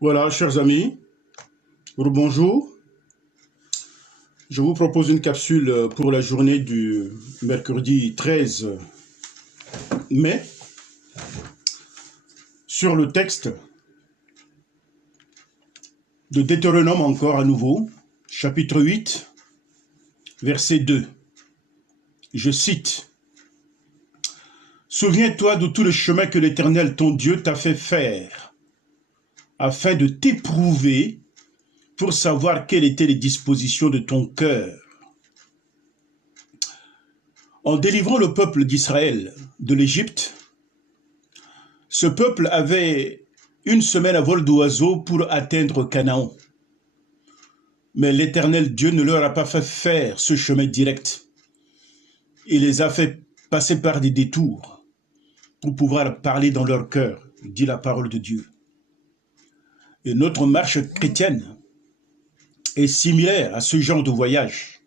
Voilà, chers amis, bonjour. Je vous propose une capsule pour la journée du mercredi 13 mai sur le texte de Deutéronome encore à nouveau, chapitre 8, verset 2. Je cite: « Souviens-toi de tout le chemin que l'Éternel ton Dieu t'a fait faire, afin de t'éprouver pour savoir quelles étaient les dispositions de ton cœur. » En délivrant le peuple d'Israël de l'Égypte, ce peuple avait une semaine à vol d'oiseau pour atteindre Canaan. Mais l'Éternel Dieu ne leur a pas fait faire ce chemin direct. Il les a fait passer par des détours pour pouvoir parler dans leur cœur, dit la parole de Dieu. Et notre marche chrétienne est similaire à ce genre de voyage.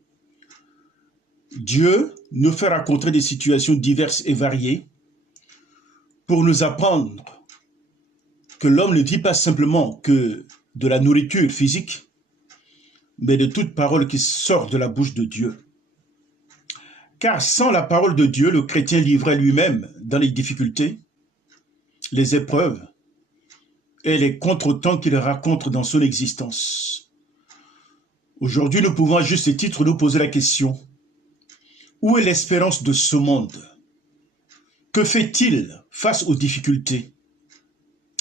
Dieu nous fait rencontrer des situations diverses et variées pour nous apprendre que l'homme ne vit pas simplement que de la nourriture physique, mais de toute parole qui sort de la bouche de Dieu. Car sans la parole de Dieu, le chrétien livrait lui-même dans les difficultés, les épreuves et les contretemps qu'il rencontre dans son existence. Aujourd'hui, nous pouvons à juste titre nous poser la question: où est l'espérance de ce monde? Que fait-il face aux difficultés?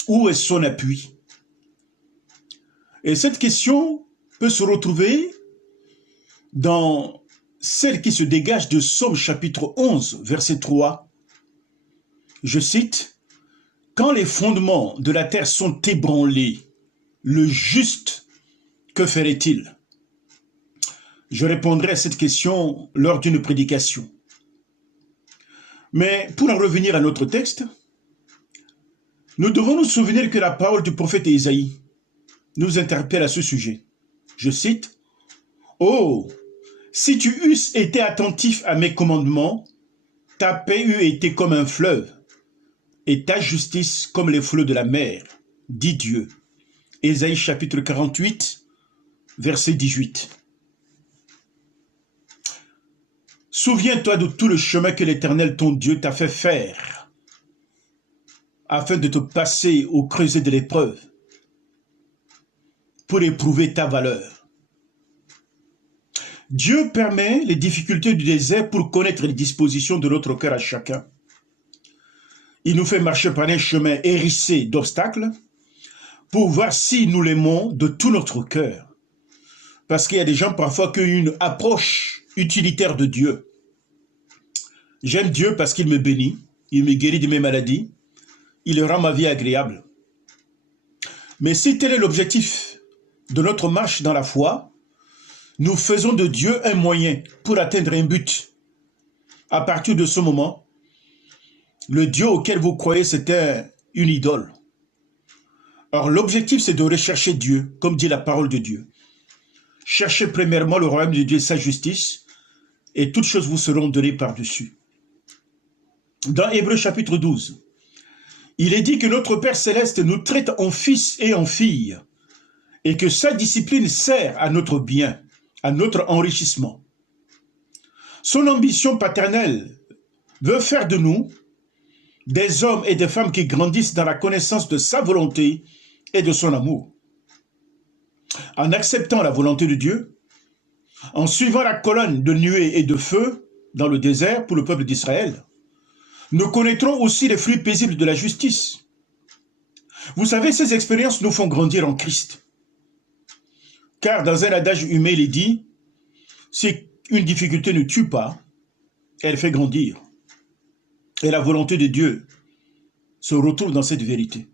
Où est son appui? Et cette question peut se retrouver dans celle qui se dégage de Psaume chapitre 11, verset 3. Je cite: « Quand les fondements de la terre sont ébranlés, le juste, que ferait-il » Je répondrai à cette question lors d'une prédication. Mais pour en revenir à notre texte, nous devons nous souvenir que la parole du prophète Ésaïe nous interpelle à ce sujet. Je cite: « Oh, si tu eusses été attentif à mes commandements, ta paix eût été comme un fleuve, et ta justice comme les flots de la mer, dit Dieu. » Ésaïe chapitre 48, verset 18. Souviens-toi de tout le chemin que l'Éternel ton Dieu t'a fait faire, afin de te passer au creuset de l'épreuve, pour éprouver ta valeur. Dieu permet les difficultés du désert pour connaître les dispositions de notre cœur à chacun. Il nous fait marcher par un chemin hérissé d'obstacles pour voir si nous l'aimons de tout notre cœur. Parce qu'il y a des gens parfois qui ont une approche utilitaire de Dieu. J'aime Dieu parce qu'il me bénit, il me guérit de mes maladies, il rend ma vie agréable. Mais si tel est l'objectif de notre marche dans la foi, nous faisons de Dieu un moyen pour atteindre un but. À partir de ce moment, le Dieu auquel vous croyez, c'était une idole. Or, l'objectif, c'est de rechercher Dieu, comme dit la parole de Dieu. Cherchez premièrement le royaume de Dieu et sa justice, et toutes choses vous seront données par-dessus. Dans Hébreux chapitre 12, il est dit que notre Père Céleste nous traite en fils et en filles, et que sa discipline sert à notre bien, à notre enrichissement. Son ambition paternelle veut faire de nous des hommes et des femmes qui grandissent dans la connaissance de sa volonté et de son amour. En acceptant la volonté de Dieu, en suivant la colonne de nuée et de feu dans le désert pour le peuple d'Israël, nous connaîtrons aussi les fruits paisibles de la justice. Vous savez, ces expériences nous font grandir en Christ. Car dans un adage humain, il est dit, si une difficulté ne tue pas, elle fait grandir. Et la volonté de Dieu se retrouve dans cette vérité.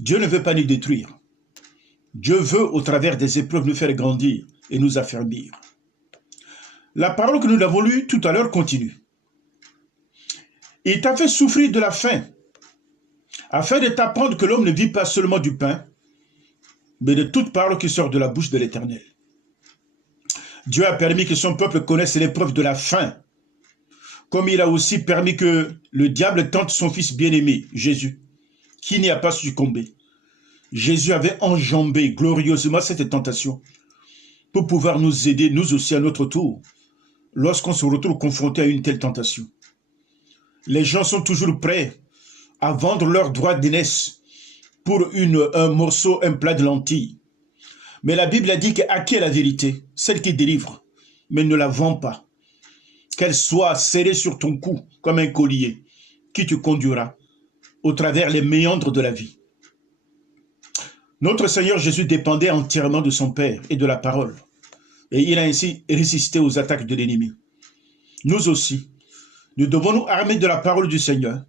Dieu ne veut pas nous détruire. Dieu veut, au travers des épreuves, nous faire grandir et nous affermir. La parole que nous avons lue tout à l'heure continue. Il t'a fait souffrir de la faim, afin de t'apprendre que l'homme ne vit pas seulement du pain, mais de toute parole qui sort de la bouche de l'Éternel. Dieu a permis que son peuple connaisse l'épreuve de la faim, comme il a aussi permis que le diable tente son fils bien-aimé, Jésus, qui n'y a pas succombé. Jésus avait enjambé glorieusement cette tentation pour pouvoir nous aider, nous aussi à notre tour, lorsqu'on se retrouve confronté à une telle tentation. Les gens sont toujours prêts à vendre leurs droits d'aînesse pour un morceau, un plat de lentilles. Mais la Bible a dit qu'à qui est la vérité? Celle qui délivre, mais ne la vend pas. Qu'elle soit serrée sur ton cou comme un collier qui te conduira au travers les méandres de la vie. Notre Seigneur Jésus dépendait entièrement de son Père et de la parole. Et il a ainsi résisté aux attaques de l'ennemi. Nous aussi, nous devons nous armer de la parole du Seigneur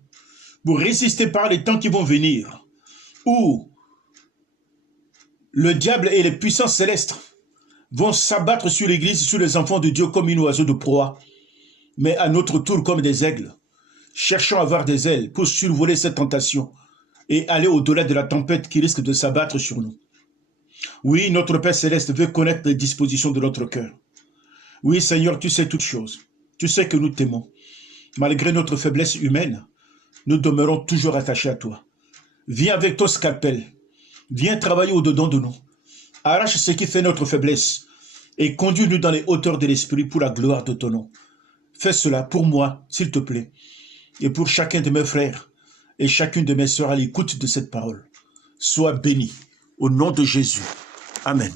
pour résister par les temps qui vont venir, où le diable et les puissances célestes vont s'abattre sur l'Église, sur les enfants de Dieu comme une oiseau de proie, mais à notre tour comme des aigles, cherchant à avoir des ailes pour survoler cette tentation et aller au-delà de la tempête qui risque de s'abattre sur nous. Oui, notre Père Céleste veut connaître les dispositions de notre cœur. Oui, Seigneur, tu sais toutes choses. Tu sais que nous t'aimons. Malgré notre faiblesse humaine, nous demeurons toujours attachés à toi. Viens avec ton scalpel. Viens travailler au-dedans de nous. Arrache ce qui fait notre faiblesse et conduis-nous dans les hauteurs de l'esprit pour la gloire de ton nom. Fais cela pour moi, s'il te plaît, et pour chacun de mes frères et chacune de mes sœurs à l'écoute de cette parole. Sois béni au nom de Jésus. Amen.